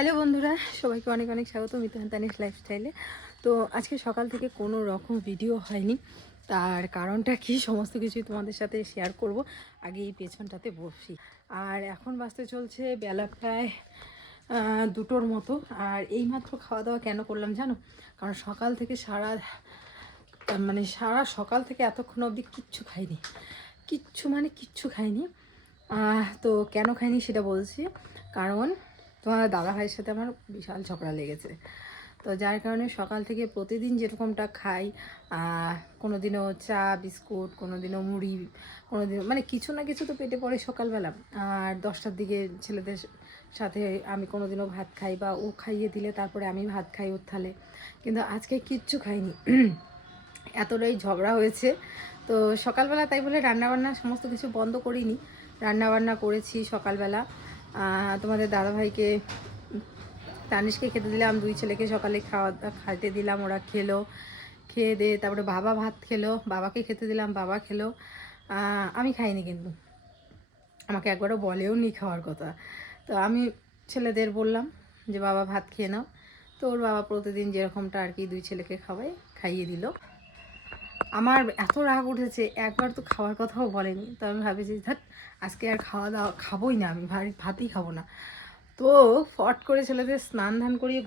Hello বন্ধুরা, সবাইকে অনেক অনেক স্বাগত মিতান তানিশ লাইফস্টাইলে। তো আজকে সকাল থেকে কোনো রকম ভিডিও হয়নি। তার কারণটা কি সমস্ত কিছুই তোমাদের সাথে শেয়ার করব। আগে এই পেছনটাতে বসি। আর এখন বাজতে চলছে বেলা প্রায় 2টোর মতো। আর এইমাত্র খাওয়া দাওয়া কেন করলাম জানো? কারণ সকাল থেকে সারা সকাল থেকে এতক্ষণ অবধি কিচ্ছু খাইনি, কিচ্ছু খাইনি। তো কেন খাইনি সেটা বলছি। কারণ তোমার দাদা ভাইয়ের সাথে আমার বিশাল ঝগড়া লেগেছে। তো যার কারণে সকাল থেকে প্রতিদিন যেরকমটা খাই, কোনো দিনও চা বিস্কুট, কোনো দিনও মুড়ি, কোনো দিন মানে কিছু না কিছু তো পেটে পড়ে সকালবেলা। আর 10টার দিকে ছেলেদের সাথে আমি কোনো দিনও ভাত খাই, বা ও খাইয়ে দিলে তারপরে আমি ভাত খাই ওর থালে। কিন্তু আজকে কিচ্ছু খাইনি, এতটাই ঝগড়া হয়েছে। তো সকালবেলা তাই বলে রান্নাবান্না সমস্ত কিছু বন্ধ করিনি, রান্নাবান্না করেছি সকালবেলা। তোমাদের দাদাভাইকে, তানিশকে খেতে দিলাম, দুই ছেলেকে সকালে খাইতে দিলাম, ওরা খেলো। খেয়ে দিয়ে তারপরে বাবা ভাত খেলো, বাবাকে খেতে দিলাম, বাবা খেলো। আমি খাইনি, কিন্তু আমাকে একবারও বলেও নি খাওয়ার কথা। তো আমি ছেলেদের বললাম যে বাবা ভাত খেয়ে নাও। তো ওর বাবা প্রতিদিন যেরকমটা আর কি দুই ছেলেকে খাইয়ে দিল। আমার এত রাগ উঠেছে, একবার তো খাওয়ার কথাও বলেনি। তো আমি ভাবেছি ধ্যাৎ, আজকে আর খাওয়া দাওয়া খাবোই না, আমি ভাতই খাবো না। তো ফট করে ছেলেদের স্নান ধান করিয়ে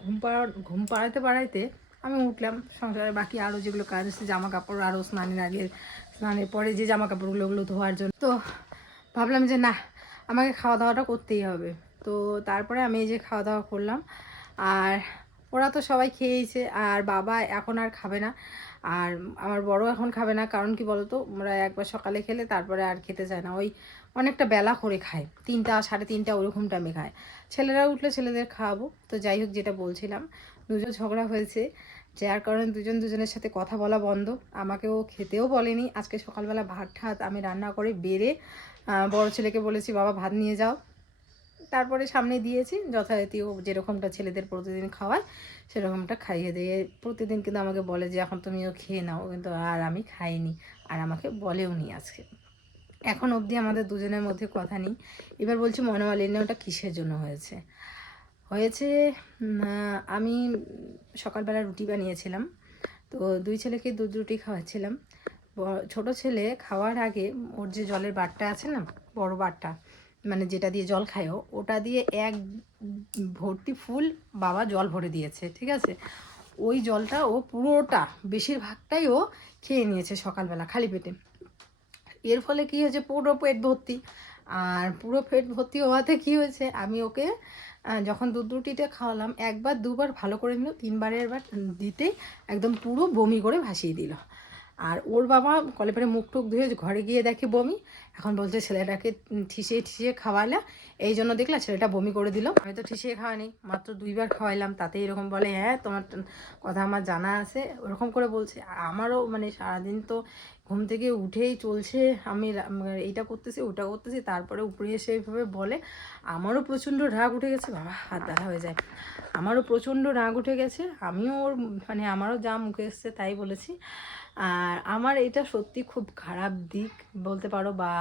ঘুম পাড়াইতে আমি উঠলাম। সংসারের বাকি আরও যেগুলো কাজ আছে, জামা কাপড়, আরও স্নানের পরে যে জামা কাপড়গুলো ওগুলো ধোয়ার জন্য। তো ভাবলাম যে না, আমাকে খাওয়া দাওয়াটা করতেই হবে। তো তারপরে আমি এই যে খাওয়া দাওয়া করলাম। আর ওরা তো সবাই খেয়েইছে, আর বাবা এখন আর খাবে না, আর আমার বড় এখন খাবে না। কারণ কি বলতো, ওরা একবার সকালে খেলে তারপরে আর খেতে চায় না, ওই অনেকটা বেলা করে খায়, 3টা 3:30 ওরকম টাইমে খায়। ছেলেরা উঠলে ছেলেদের খাওয়াবো। তো যাই হোক, যেটা বলছিলাম, দুজন ঝগড়া হয়েছে, যার কারণে দুজনের সাথে কথা বলা বন্ধ। আমাকেও খেতেও বলেনি। আজকে সকালবেলা ভাত ঠাত আমি রান্না করে বেড়ে বড় ছেলেকে বলেছি বাবা ভাত নিয়ে যাও, তারপরে সামনে দিয়েছি যথারীতি ও যেরকমটা ছেলেদের প্রতিদিন খাওয়ায় সেরকমটা খাইয়ে দিয়ে প্রতিদিন। কিন্তু আমাকে বলে যে এখন তুমিও খেয়ে নাও, কিন্তু আর আমি খাইনি, আর আমাকে বলেও নি আজকে। এখন অবধি আমাদের দুজনের মধ্যে কথা নেই। এবার বলছি মনোমালিন্য ওটা কিসের জন্য হয়েছে। আমি সকালবেলা রুটি বানিয়েছিলাম, তো দুই ছেলেকে দুধ রুটি খাওয়াচ্ছিলাম। ছোট ছেলে খাওয়ার আগে ওর যে জলের বারটা আছে না, বড় বারটা, মানে যেটা দিয়ে জল খায়, ওটা দিয়ে এক ভর্তি ফুল বাবা জল ভরে দিয়েছে, ঠিক আছে। ওই জলটা ও পুরোটা, বেশিরভাগটাই ও খেয়ে নিয়েছে সকালবেলা খালি পেটে। এর ফলে কী হয়েছে, পুরো পেট ভর্তি। আর পুরো পেট ভর্তি হওয়াতে কী হয়েছে, আমি ওকে যখন দুধ রুটিটা খাওয়ালাম, একবার দুবার ভালো করে নিল, 3বারের বার দিতেই একদম পুরো বমি করে ভাসিয়ে দিল। আর ওর বাবা কলে পরে মুখ টুক ধুয়ে ঘরে গিয়ে দেখে বমি। এখন বলছে ছেলেটাকে ঠিসিয়ে খাওয়ালে, এই জন্য দেখলা ছেলেটা বমি করে দিল। আমি তো ঠিসিয়ে খাওয়ানি, মাত্র 2বার খাওয়াইলাম, তাতে এরকম বলে। হ্যাঁ, তোমার কথা আমার জানা আছে, ওরকম করে বলছে। আমারও মানে সারাদিন তো ঘুম থেকে উঠেই চলছে, আমি এইটা করতেছি ওটা করতেছি, তারপরে উপরে এসে এইভাবে বলে। আমারও প্রচণ্ড রাগ উঠে গেছে, বাবা হাত ব্যথা হয়ে যায়। আমারও প্রচণ্ড রাগ উঠে গেছে। আমিও ওর মানে আমারও যা মুখে এসছে তাই বলেছি। আর আমার এটা সত্যি খুব খারাপ দিক বলতে পারো। বা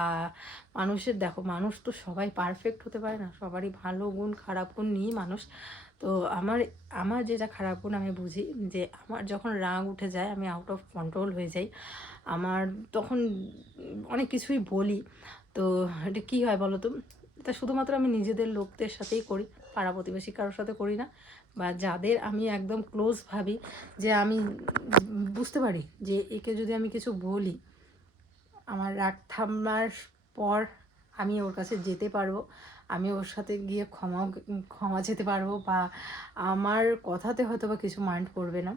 মানুষের, দেখো, মানুষ তো সবাই পারফেক্ট হতে পারে না, সবারই ভালো গুণ খারাপ গুণ নিয়েই মানুষ। তো আমার যেটা খারাপ গুণ আমি বুঝি, যে আমার যখন রাগ উঠে যায় আমি আউট অফ কন্ট্রোল হয়ে যাই। আমার তখন অনেক কিছুই বলি। তো এটা কী হয় বলো তো, এটা শুধুমাত্র আমি নিজেদের লোকদের সাথেই করি, পাড়া প্রতিবেশী কারোর সাথে করি না। বা যাদের আমি একদম ক্লোজ ভাবি, যে আমি বুঝতে পারি যে একে যদি আমি কিছু বলি, আমার রাগ থামার পর আমি ওর কাছে যেতে পারবো, আমি ওর সাথে গিয়ে ক্ষমা যেতে পারবো, বা আমার কথাতে হয়তো বা কিছু মাইন্ড করবে না।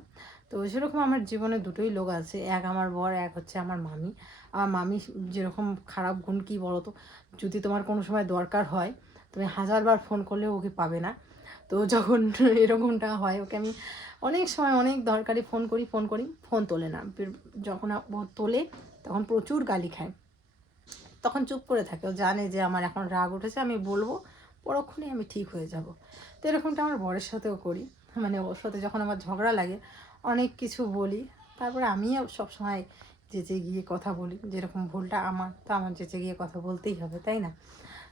তো সেরকম আমার জীবনে দুটোই লোক আছে, এক আমার বর, এক হচ্ছে আমার মামি। আমার মামি যেরকম খারাপ গুণ কী বলো তো, যদি তোমার কোনো সময় দরকার হয়, তুমি 1000বার ফোন করলেও ওকে পাবে না। তো যখন এরকমটা হয়, ওকে আমি অনেক সময় অনেক দরকারি ফোন করি, ফোন তোলে না। যখন ও তোলে তখন প্রচুর গালি খায়, তখন চুপ করে থাকে। ও জানে যে আমার এখন রাগ উঠেছে, আমি বলবো, পরক্ষণেই আমি ঠিক হয়ে যাব। তো এরকমটা আমার বরের সাথেও করি। মানে ওর সাথে যখন আমার ঝগড়া লাগে, অনেক কিছু বলি, তারপরে আমিও সবসময় যেচে গিয়ে কথা বলি। যেরকম ভুলটা আমার, তো আমার যেচে গিয়ে কথা বলতেই হবে, তাই না?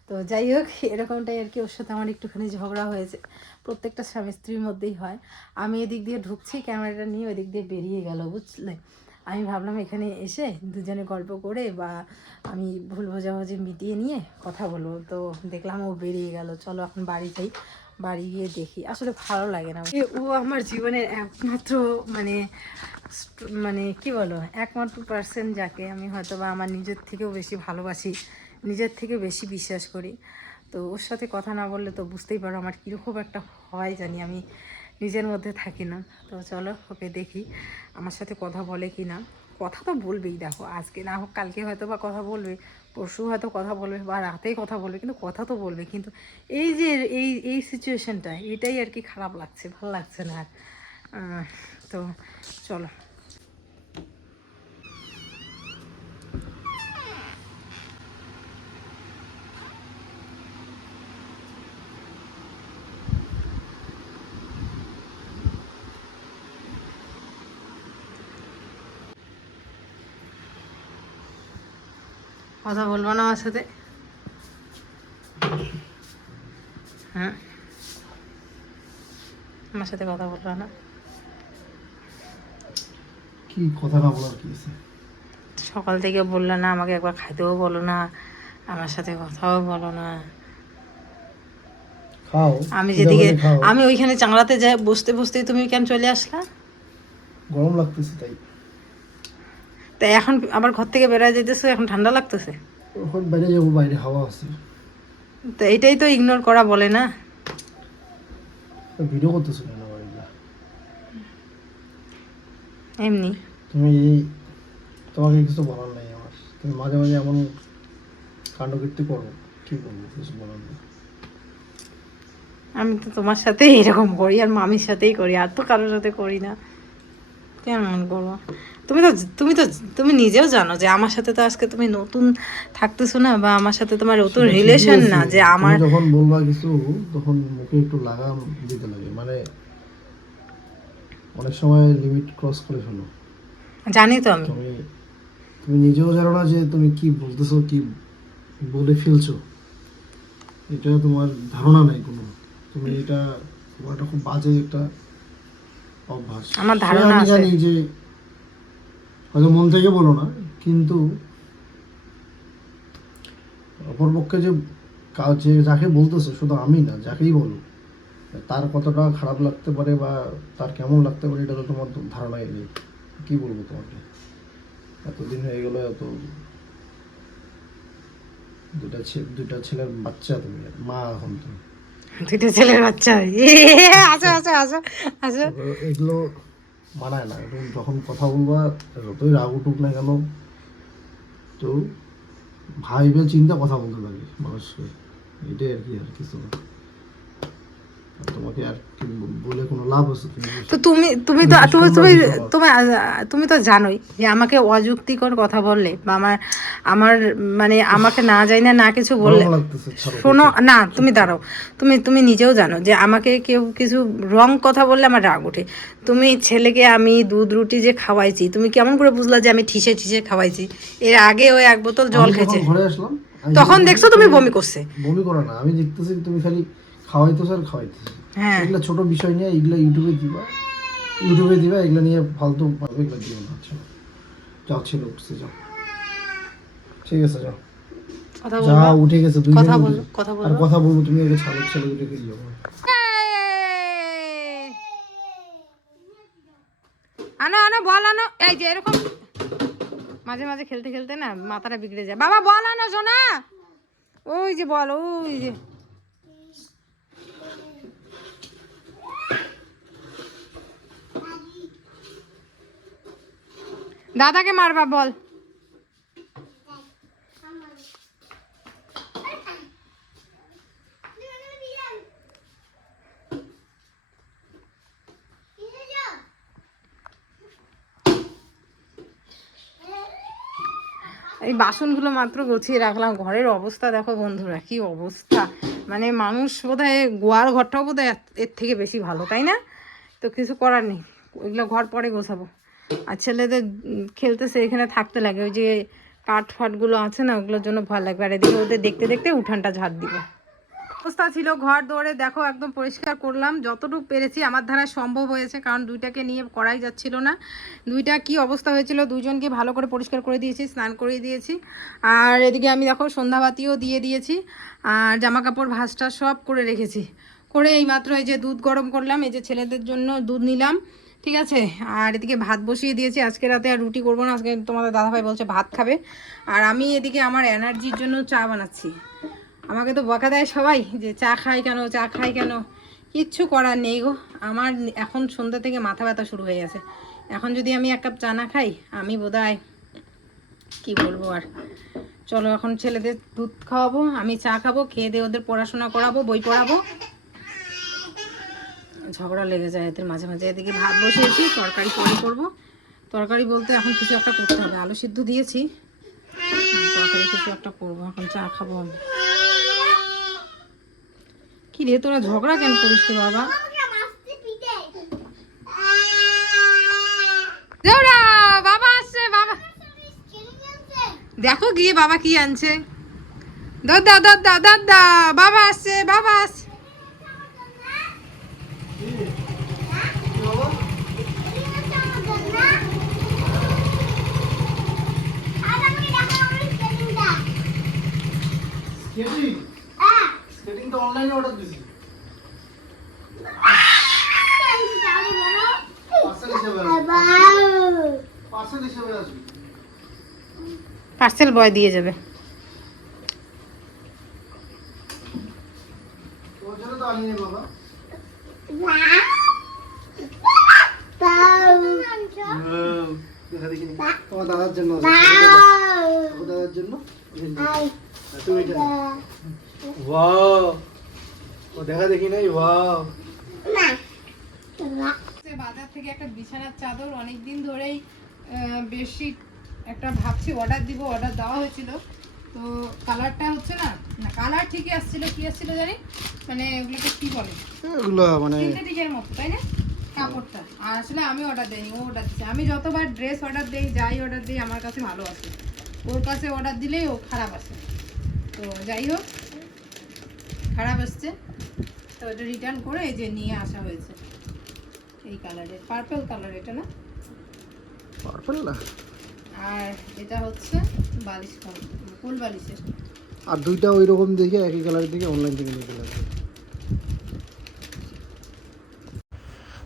তো যাই হোক, এরকমটাই আর কি। ওর সাথে আমার একটুখানি ঝগড়া হয়েছে, প্রত্যেকটা স্বামী স্ত্রীর মধ্যেই হয়। আমি এদিক দিয়ে ঢুকছি ক্যামেরাটা নিয়ে, ওই দিক দিয়ে বেরিয়ে গেল, বুঝলে। আমি ভাবলাম এখানে এসে দুজনে গল্প করে বা আমি ভুল বোঝাবুঝি মিটিয়ে নিয়ে কথা বলবো, তো দেখলাম ও বেরিয়ে গেল। চলো এখন বাড়ি যাই, বাড়ি গিয়ে দেখি। আসলে ভালো লাগে না, ও আমার জীবনের একমাত্র মানে মানে কি বলো, একমাত্র পার্সন যাকে আমি হয়তো বা আমার নিজের থেকেও বেশি ভালোবাসি, নিজের থেকে বেশি বিশ্বাস করি। তো ওর সাথে কথা না বললে তো বুঝতেই পারো আমার কীরকম একটা হয়, জানি আমি নিজের মধ্যে থাকি না। তো চলো ওকে দেখি আমার সাথে কথা বলে কি না। কথা তো বলবেই, দেখো আজকে না হোক কালকে হয়তো বা কথা বলবে, পরশু হয়তো কথা বলবে, বা রাতেই কথা বলবে, কিন্তু কথা তো বলবে। কিন্তু এই যে এই সিচুয়েশনটা, এটাই আর কি খারাপ লাগছে, ভালো লাগছে না আর। তো চলো। কথা বলবো না আমার সাথে? হ্যাঁ, আমার সাথে কথা বলবো না? কি কথা না বলার কি আছে? সকাল থেকে বললো না, আমাকে একবার খাইতেও বলো না, আমার সাথে কথাও বলো না। খাও, আমি খিদে যেদিকে, পেলে খাও। আমি ওইখানে চাংড়াতে যাই, বসতে বসতেই তুমি কেন চলে আসলা? গরম লাগতেছে তাই। তাই এখন আবার ঘর থেকে বেড়ায় যেতেছে, এখন ঠান্ডা লাগতেছে। এখন বাইরে যাবো, বাইরে হাওয়া আছে। তো এটাই তো ইগনোর করা বলে না? ভিডিও করতেছো কেন বাড়িটা? এমনি। তুমি তোমাকে কিছু বলার নাই আমার। তুমি মাঝে মাঝে এমন কাণ্ডকীর্তি করো, কি বলবো, কিছু বলার নেই। আমি তো তোমার সাথে এরকম করি, আর মামির সাথেই করি, আর তো কারোর সাথে করি না। কেমন করবো? তুমি তো তুমি তো তুমি নিজেও জানো যে আমার সাথে তো আজকে তুমি নতুন থাকতেছো না, বা আমার সাথে তোমার নতুন সেটা ঠিকই রিলেশন আছে, না যে তুমি আমার। যখন বলবা কিছু তখন মুখে একটু লাগাম দিতে লাগে, মানে অনেক সময় লিমিট ক্রস করে ফেলো। জানি তো আমি। তুমি তুমি নিজেও জানো না যে তুমি কি বলতেছো, কি বলে ফেলছো, এটা তোমার ধারণা নাই কোনো। তুমি এটা, তোমার একটা খুব বাজে একটা অভ্যাস। আমার সে ধারণা আমি আছে। জানি যে হয়তো মন থেকে বলো না, কিন্তু অপরপক্ষে যে যে যাকে বলতেছো, শুধু আমি না, যাকেই বলো, তার কতটা খারাপ লাগতে পারে বা তার কেমন লাগতে পারে, এটা তো তোমার ধারণাই নেই। কি বলবো তোমাকে, এতদিন হয়ে গেলো, এত দুটা ছেলের বাচ্চা, তুমি মা এখন তুমি। দুটো ছেলের বাচ্চা, আসো আসো আসো আসো। এগুলো মানায় না। এবং যখন কথা বলবা, যতই রাগ উঠুক না কেন, তো ভাইবে চিন্তা কথা বলতে লাগে মানুষকে। এটাই আর কি, আর কিছু না। আর তোমাকে আর কি বলে কোনো লাভ আছে? তো তুমি তুমি তো তুমি তুমি তুমি তুমি তো জানোই যে আমাকে অযুক্তিকর কথা বললে, বা আমার আমার মানে আমাকে না যাই না না কিছু বললে, গরম লাগতেছে, ছাড়ো। শোনো না, তুমি দাঁড়াও। তুমি তুমি নিজেও জানো যে আমাকে কেউ কিছু রং কথা বললে আমার রাগ ওঠে। তুমি ছেলেকে আমি দুধ রুটি যে খাওয়াইছি, তুমি কেমন করে বুঝলা যে আমি ঠিসে ঠিসে খাওয়াইছি? এর আগে ওই 1 বোতল জল আমি যখন খেয়েছে, ঘরে আসলাম, আমি তখন দেখতেছি দেখছো তুমি বমি করছে। বমি করো না, আমি দেখতেছি তুমি খালি খাওয়াইতেছো আর খাওয়াইতেছো। হ্যাঁ, এগুলো ছোট বিষয় নিয়ে এগুলো ইউটিউবে দিবা, এগুলো নিয়ে ফালতু পাবে, এগুলো দিও না। আচ্ছা, যাও, ছেলে উঠছে, যাও, ঠিক আছে, যাও। কথা যা বলবো, উঠে গেছে, কথা দুইজন বলবো, কথা আর বলবো। কথা বলবো, তুমি আগে ছেলে উঠে দিও। আনো আনো বল আনো, এই যে এরকম মাঝে মাঝে খেলতে খেলতে না মাথাটা বিগড়ে যায়। বাবা বল আনো, শোনা, ওই যে বল, ওই যে দাদাকে মারবা, বল। এই বাসনগুলো মাত্র গুছিয়ে রাখলাম, ঘরের অবস্থা দেখো বন্ধুরা, কি অবস্থা। মানে মানুষ বোধহয় গোয়ার ঘরটাও বোধহয় এর থেকে বেশি ভালো, তাই না? তো কিছু করার নেই, ওইগুলো ঘর পরে গোছাবো। আর ছেলেদের খেলতেছে, এখানে থাকতে লাগে, ওই যে কাঠ ফাটগুলো আছে না, ওগুলোর জন্য ভয় লাগবে। আর এদিকে ওদের দেখতে দেখতে উঠানটা ঝাড় দিব। অবস্থা ছিল ঘর দৌড়ে, দেখো একদম পরিষ্কার করলাম যতটুকু পেরেছি, আমার দ্বারা সম্ভব হয়েছে, কারণ দুইটাকে নিয়ে করাই যাচ্ছিল না। দুইটা কি অবস্থা হয়েছিল, দুইজনকে ভালো করে পরিষ্কার করে দিয়েছি, স্নান করিয়ে দিয়েছি। আর এদিকে আমি দেখো সন্ধ্যাবাতিও দিয়ে দিয়েছি, আর জামা কাপড় ভাঁজটা সব করে রেখেছি। করে এইমাত্র এই যে দুধ গরম করলাম, এই যে ছেলেদের জন্য দুধ নিলাম, ঠিক আছে। আর এদিকে ভাত বসিয়ে দিয়েছি, আজকে রাতে আর রুটি করবো না, আজকে তোমাদের দাদাভাই বলছে ভাত খাবে। আর আমি এদিকে আমার এনার্জির জন্য চা বানাচ্ছি। আমাকে তো বকা দেয় সবাই যে চা খাই কেন, চা খাই কেন, কিচ্ছু করার নেই গো। আমার এখন সন্ধ্যা থেকে মাথা ব্যথা শুরু হয়ে গেছে। এখন যদি আমি এক কাপ চা না খাই, আমি বোধহয় কি বলবো আর। চলো এখন ছেলেদের দুধ খাওয়াবো, আমি চা খাবো, খেয়ে দিয়ে ওদের পড়াশোনা করাবো, বই পড়াবো। ঝগড়া লেগে যায় এদের মাঝে মাঝে। এদিকে ভাত বসিয়েছি, তরকারি পরে করবো। তরকারি বলতে এখন কিছু একটা করতে হবে, আলু সিদ্ধ দিয়েছি, তরকারি কিছু একটা করবো। এখন চা খাবো আমি। কি রে তোরা ঝগড়া কেন করিস তো বাবা? বাবা আসছে, বাবা দেখো গিয়ে বাবা কি আনছে। দাদা দাদা দাদা, বাবা আসছে, বাবা আসছে। স্কেটিং তো অনলাইনে অর্ডার দিছি। পার্সেল বয় দিয়ে যাবে। তোর জন্য তো আনিয়ে বাবা। দেখা দেখিনি তোমার দাদার জন্য, দাদার জন্য। ওয়াও, ও দেখা দেখি নাই। ওয়াও, বাজার থেকে একটা বিছানার চাদর অনেকদিন ধরেই বেডশিট একটা ভাবছি অর্ডার দিব, অর্ডার দেওয়া হয়েছিল। তো কালারটা হচ্ছে না, না কালার ঠিকই আসছিল, কি আসছিল জানি, মানে ওগুলোকে কি বলে, এগুলো মানে সিনথেটিকের মতো, তাই না কাপড়টা। আর আসলে আমি অর্ডার দেইনি, ও অর্ডার দিচ্ছে। আমি যতবার ড্রেস অর্ডার দেই, যাই অর্ডার দিই, আমার কাছে ভালো আসে, ওর কাছে অর্ডার দিলেই ও খারাপ আসে। তো যাই হোক, খারাপ আসছে, তো এটা রিটার্ন করে এই যে নিয়ে আসা হয়েছে। এই কালারের, পার্পল কালার এটা না, পার্পল না। আর এটা হচ্ছে বালিশ, ফুল বালিশের। আর দুইটা ওই রকম দেখে একই কালার দেখে অনলাইন থেকে নিতে লাগবে।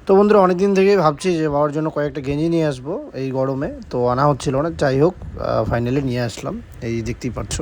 তো বন্ধুরা অনেকদিন থেকেই ভাবছি যে বাবার জন্য কয়েকটা গেঞ্জি নিয়ে আসবো এই গরমে, তো আনা হচ্ছিল না। যাই হোক ফাইনালি নিয়ে আসলাম, এই দেখতেই পাচ্ছ।